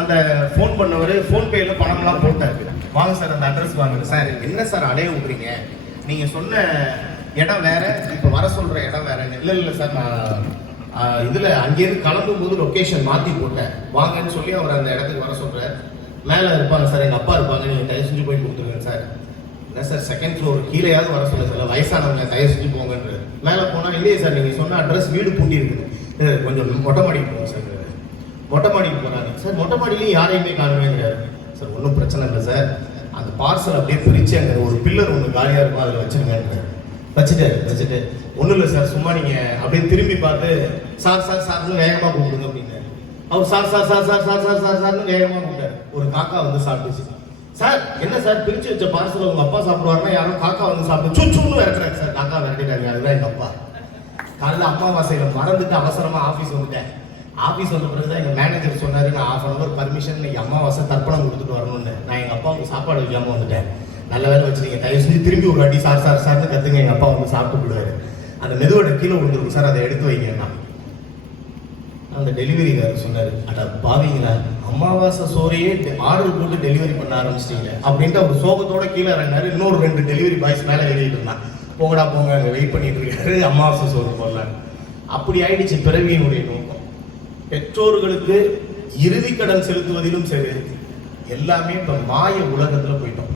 அந்த ஃபோன் பண்ணவர் ஃபோன்பேயில் பணம்லாம் போட்டார். வாங்க சார் அந்த அட்ரஸ் வாங்க. சார் என்ன சார் அடைய விட்றீங்க நீங்கள் சொன்ன இடம் வேற இப்போ வர சொல்கிற இடம் வேற. இல்லை இல்லை சார் நான் இதில் அங்கேருந்து கிளம்பும் போது லொக்கேஷன் மாற்றி போட்டேன். வாங்கன்னு சொல்லி அவர் அந்த இடத்துக்கு வர சொல்கிறார் மேலே இருப்பாங்க சார் எங்கள் அப்பா இருப்பாங்க. நீங்கள் தயவு செஞ்சு போய் கொடுத்துருங்க சார். என்ன சார் செகண்ட் ஃப்ளோர் கீழேயாவது வர சொல்ல சார். வயசானவங்க தயவு செஞ்சு போங்கன்றது மேலே போனால் இல்லையே சார் நீங்கள் சொன்ன அட்ரஸ் வீடு பூண்டி இருக்குது "சார், கொஞ்சம் மொட்டை மாடிக்கு போங்க சார். மொட்டை மாடிக்கு போகிறாங்க சார் மொட்டை மாடியிலையும் யாரையுமே காணுமேங்கிறாரு சார் ஒன்றும் பிரச்சனை இல்லை சார். அந்த பார்சல் அப்படியே பிரித்து அங்கே ஒரு பில்லர் ஒன்று காலியாக இருக்கும் அதில் வச்சுருங்க வச்சுட்டாரு வச்சுட்டு. ஒன்றும் இல்லை சார் சும்மா நீங்கள் அப்படியே திரும்பி பார்த்து சார் சார் சார்னு வேகமாக கூப்பிடுங்க அப்படின்னு அவர் sir sir sir sir sir sir sir சார்னு வேகமாக கூப்பிட்டாரு ஒரு காக்கா வந்து சாப்பிட்டுச்சு. சார் என்ன சார் பிரிச்சு வச்ச பார்சல் உங்க அப்பா சாப்பிடுவாருன்னா யாரும் காக்கா வந்து சாப்பிட்டு சுச்சுன்னு இறக்குறாங்க சார். காக்கா விரட்டிட்டாங்க அதுதான் எங்க அப்பா. காலைல அமாவாசையில மறந்துட்டு அவசரமா ஆபீஸ் வந்துட்டேன். ஆஃபீஸ் வந்த பிறகுதான் எங்கள் மேனேஜர் சொன்னார் நான் ஆஃப் அன் அவர் பர்மிஷன் இன்னைக்கு அம்மாவாசை தர்ப்பணம் கொடுத்துட்டு வரணும்னு. நான் எங்கள் அப்பாவுக்கு சாப்பாடு வைக்காமல் வந்துட்டேன். நல்ல வேலை வச்சுருங்க. தயவு செஞ்சு திரும்பி ஒரு அடி சார் சார் சார்னு கற்றுங்க எங்கள் அப்பா வந்து சாப்பிட்டு விடுவார் அந்த மெதுவோட கீழே விழுந்துருக்கும் சார் அதை எடுத்து வைங்க அந்த டெலிவரிக்காரர் சொன்னார் அட பாவீங்களா அமாவாசை சோறையே ஆர்டர் போட்டு டெலிவரி பண்ண ஆரம்பிச்சிட்டீங்க அப்படின்ட்டு அவர் சோகத்தோட கீழே இறங்கினாரு. இன்னொரு ரெண்டு டெலிவரி பாய்ஸ் மேலே எழுதிட்டு இருந்தான். போங்கடா போங்க. அங்கே வெயிட் பண்ணிட்டு இருக்காரு. அமாவாசை சோறு போடல அப்படி ஆயிடுச்சு பிறவியினுடைய நோக்கம். பெற்றோர்களுக்கு இறுதி கடன் செலுத்துவதிலும் சரி எல்லாமே இப்ப மாய உலகத்துல போயிட்டோம்.